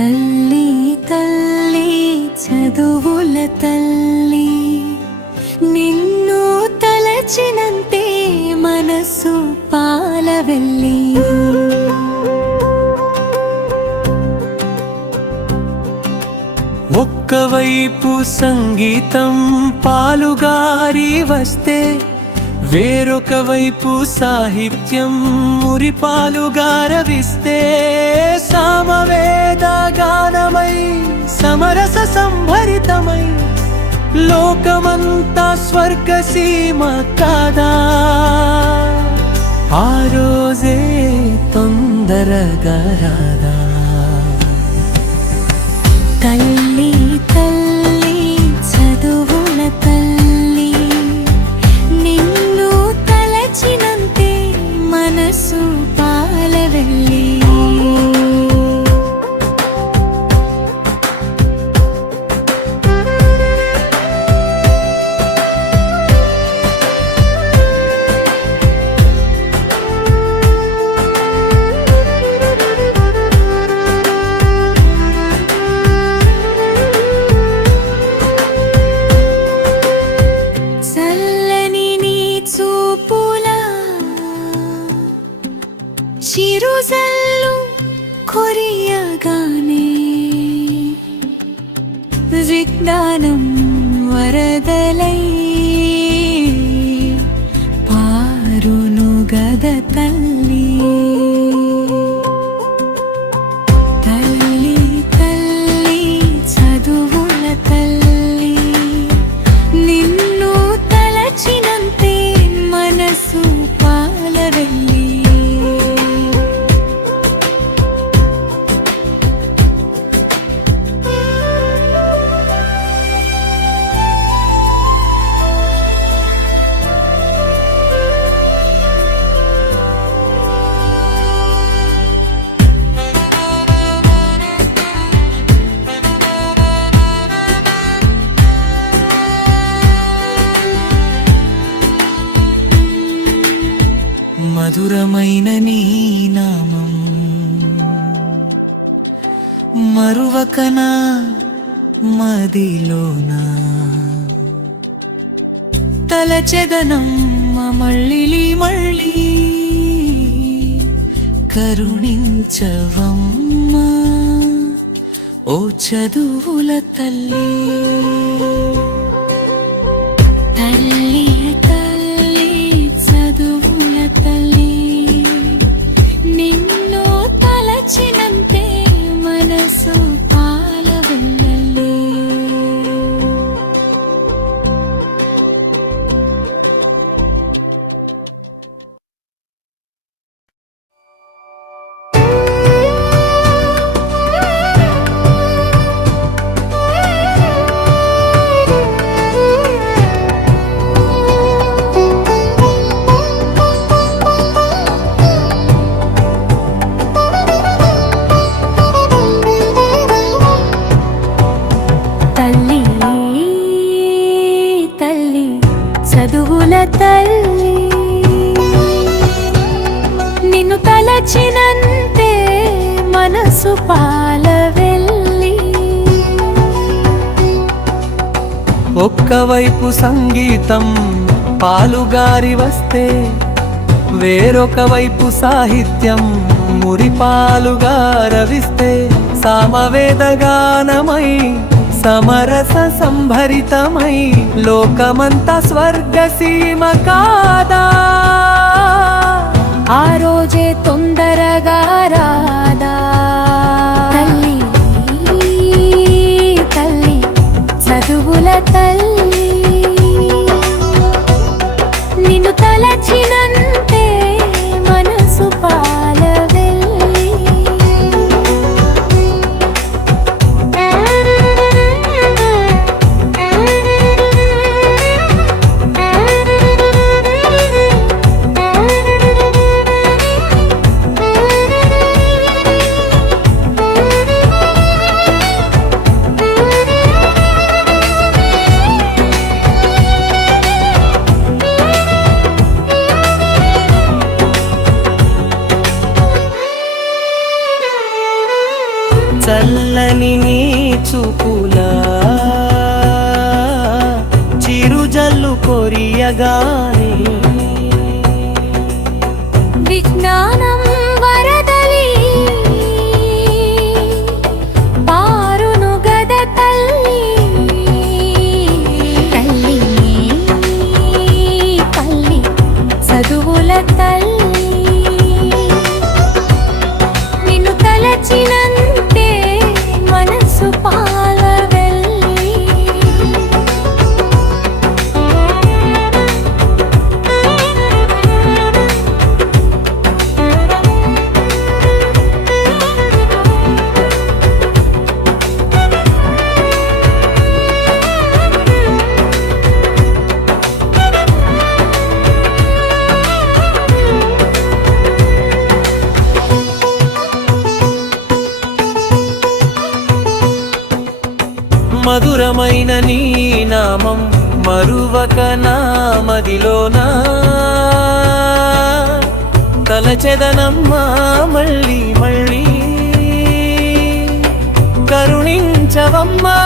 తల్లి తల్లి చదువుల తల్లి నిన్ను తలచినంతే మనసు పాలవెల్లి. ఒక్కవైపు సంగీతం పాలుగారి వస్తే వేరొక వైపు సాహిత్యం మురిపాలుగారవిస్తే సామవేద గానమై సమరస సంభరితమై లోకమంతా స్వర్గసీమ కాదా? ఆ రోజే తొందరగా రాదా? తల్లి చిరుజల్లు కొరియగానే. విజ్ఞానం వరదలై మధురమైన నీ నామం. మరువకనా మదిలోనా? తలచెదనం మళ్ళీ మళ్ళీ కరుణించవమ్మా. ఓ చదువుల తల్లి. మనసు పాలవెల్లి ఒక్కవైపు సంగీతం పాలుగారి వస్తే వేరొక వైపు సాహిత్యం మురిపాలుగా రవిస్తే సామవేద గానమై సమరస సంభరితమై లోకమంతా స్వర్గసీమ కాదా? ఆ రోజే తొందరగా తల్లి. నిన్ను తలచిన చల్లని నీ చూపులా. చిరుజల్లు కొరియగానే మధురమైన నీ నామం మరువక నామదిలోనా తలచెదనమ్మా మళ్ళీ మళ్ళీ కరుణించవమ్మా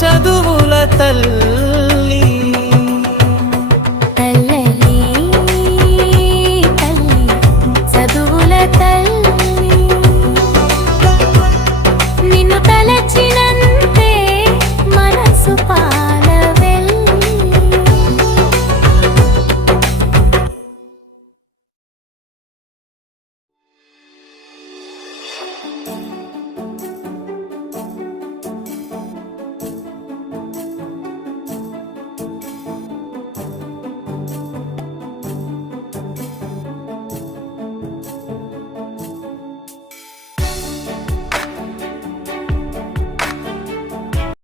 చదువుల తల్లి.